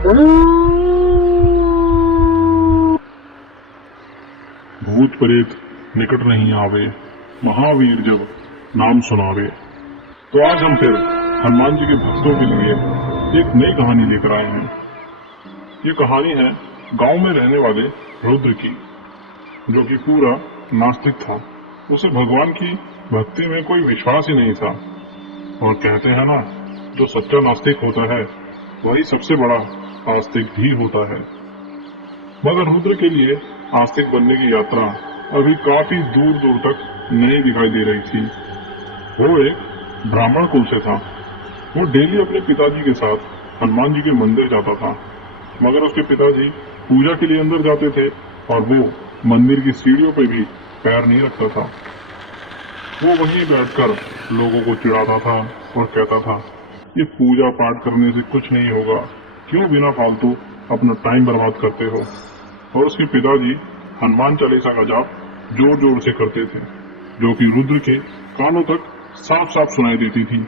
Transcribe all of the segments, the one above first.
भूत प्रेत निकट नहीं आवे, महावीर जब नाम सुनावे। तो आज हम फिर हनुमान जी के भक्तों के लिए एक नई कहानी लेकर आए हैं। ये कहानी है गांव में रहने वाले रुद्र की, जो कि पूरा नास्तिक था। उसे भगवान की भक्ति में कोई विश्वास ही नहीं था। और कहते हैं ना, जो सच्चा नास्तिक होता है वही सबसे बड़ा आस्तिक भी होता है। मगर रुद्र के लिए आस्तिक बनने की यात्रा अभी काफी दूर दूर तक नहीं दिखाई दे रही थी। वो एक ब्राह्मण कुल से था। वो डेली अपने पिताजी के साथ हनुमान जी के मंदिर जाता था, मगर उसके पिताजी पूजा के लिए अंदर जाते थे और वो मंदिर की सीढ़ियों पर भी पैर नहीं रखता था। वो वहीं बैठकर लोगों को चिढ़ाता था और कहता था, ये पूजा पाठ करने से कुछ नहीं होगा, क्यों बिना फालतू अपना टाइम बर्बाद करते हो। और उसके पिताजी हनुमान चालीसा का जाप जोर जोर से करते थे, जो कि रुद्र के कानों तक साफ साफ सुनाई देती थी।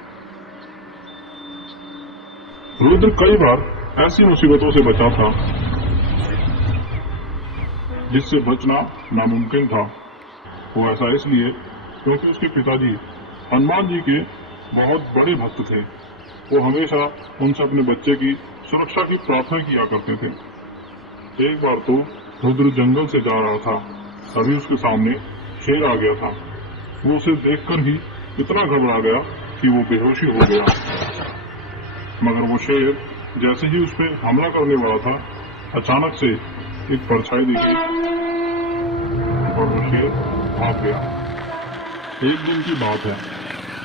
रुद्र कई बार ऐसी मुसीबतों से बचा था जिससे बचना नामुमकिन था। वो ऐसा इसलिए क्योंकि उसके पिताजी हनुमान जी के बहुत बड़े भक्त थे। वो हमेशा उनसे अपने बच्चे की सुरक्षा की प्रार्थना किया करते थे। एक बार तो रुद्र जंगल से जा रहा था, तभी उसके सामने शेर आ गया था। वो उसे देखकर ही इतना घबरा गया कि वो बेहोशी हो गया। मगर वो शेर जैसे ही उस पर हमला करने वाला था, अचानक से एक परछाई दिखी और वो शेर भाग गया। एक दिन की बात है,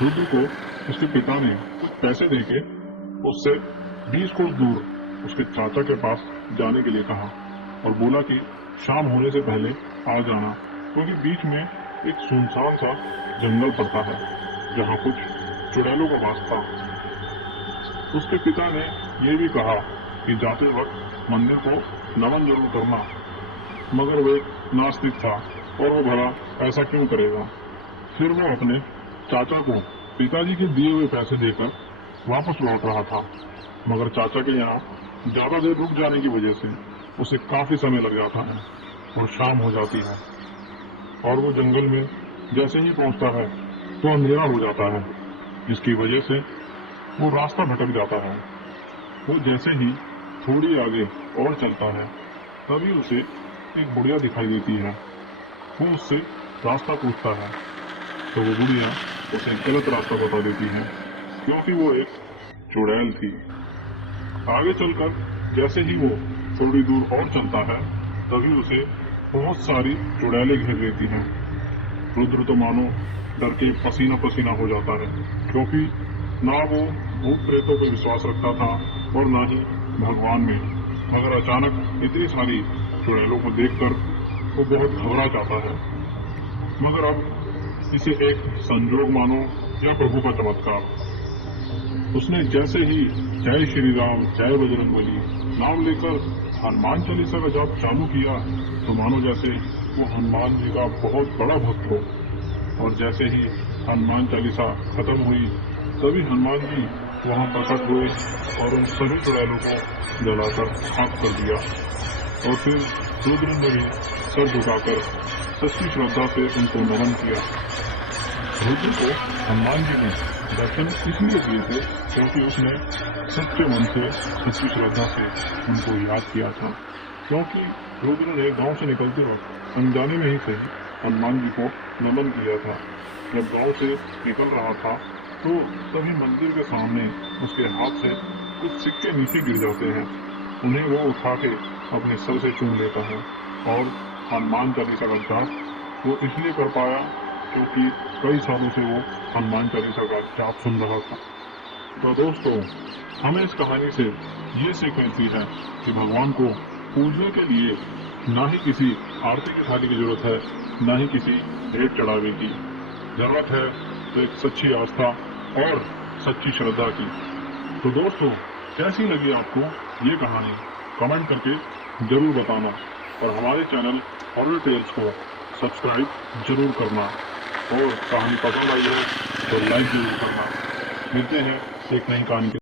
रुद्र को उसके पिता ने कुछ पैसे देके उससे 20 कोस दूर उसके चाचा के पास जाने के लिए कहा और बोला कि शाम होने से पहले आ जाना, क्योंकि बीच में एक सुनसान सा जंगल पड़ता है जहाँ कुछ चुड़ैलों का वास था। उसके पिता ने यह भी कहा कि जाते वक्त मंदिर को नमन जरूर करना, मगर वो एक नास्तिक था और वो भला ऐसा क्यों करेगा। फिर वो अपने चाचा को पिताजी के दिए हुए पैसे देकर वापस लौट रहा था, मगर चाचा के यहाँ ज्यादा देर रुक जाने की वजह से उसे काफी समय लग जाता है और शाम हो जाती है। और वो जंगल में जैसे ही पहुंचता है तो अंधेरा हो जाता है, जिसकी वजह से वो रास्ता भटक जाता है। वो जैसे ही थोड़ी आगे और चलता है, तभी उसे एक बुढ़िया दिखाई देती है। वो उससे रास्ता पूछता है तो वो बुढ़िया उसे गलत रास्ता बता देती है, क्योंकि वो एक चुड़ैल थी। आगे चलकर जैसे ही वो थोड़ी दूर और चलता है, तभी उसे बहुत सारी चुड़ैलें घेर लेती हैं। रुद्र तो मानो डर के पसीना पसीना हो जाता है, क्योंकि ना वो भूत प्रेतों पर विश्वास रखता था और ना ही भगवान में। मगर अचानक इतनी सारी चुड़ैलों को देखकर वो बहुत घबरा जाता है। मगर अब इसे एक संजोग मानो या प्रभु का चमत्कार। उसने जैसे ही जय श्री राम जय बजरंगबली नाम लेकर हनुमान चालीसा का जाप चालू किया, तो मानो जैसे वो हनुमान जी का बहुत बड़ा भक्त हो। और जैसे ही हनुमान चालीसा खत्म हुई, तभी हनुमान जी वहां प्रकट हुए और उन सभी चुड़ैलों को जलाकर खाक कर दिया। और फिर रुद्र ने भी सर झुकाकर सच्ची श्रद्धा से उनको नमन किया। रुद्र को हनुमान जी ने दर्शन इसलिए दिए थे क्योंकि उसने सच्चे मन से सच्ची श्रद्धा से उनको याद किया था। क्योंकि रुद्र ने गांव से निकलते वक्त अनजाने में ही सही हनुमान जी को नमन किया था। जब गांव से निकल रहा था तो तभी मंदिर के सामने उसके हाथ से कुछ सिक्के नीचे गिर जाते हैं। उन्हें वो उठा के अपने सर से चूम लेता है और हनुमान चालीसा का जाप वो इसलिए कर पाया क्योंकि कई सालों से वो हनुमान चालीसा का जाप सुन रहा था। तो दोस्तों, हमें इस कहानी से ये सीख मिलती है कि भगवान को पूजने के लिए ना ही किसी आरती की थाली की जरूरत है, ना ही किसी भेंट चढ़ावे की जरूरत है, तो एक सच्ची आस्था और सच्ची श्रद्धा की। तो दोस्तों, कैसी लगी आपको ये कहानी, कमेंट करके जरूर बताना और हमारे चैनल हॉरर टेल्स को सब्सक्राइब जरूर करना और कहानी पसंद आई है तो लाइक जरूर करना। मिलते हैं एक नई कहानी के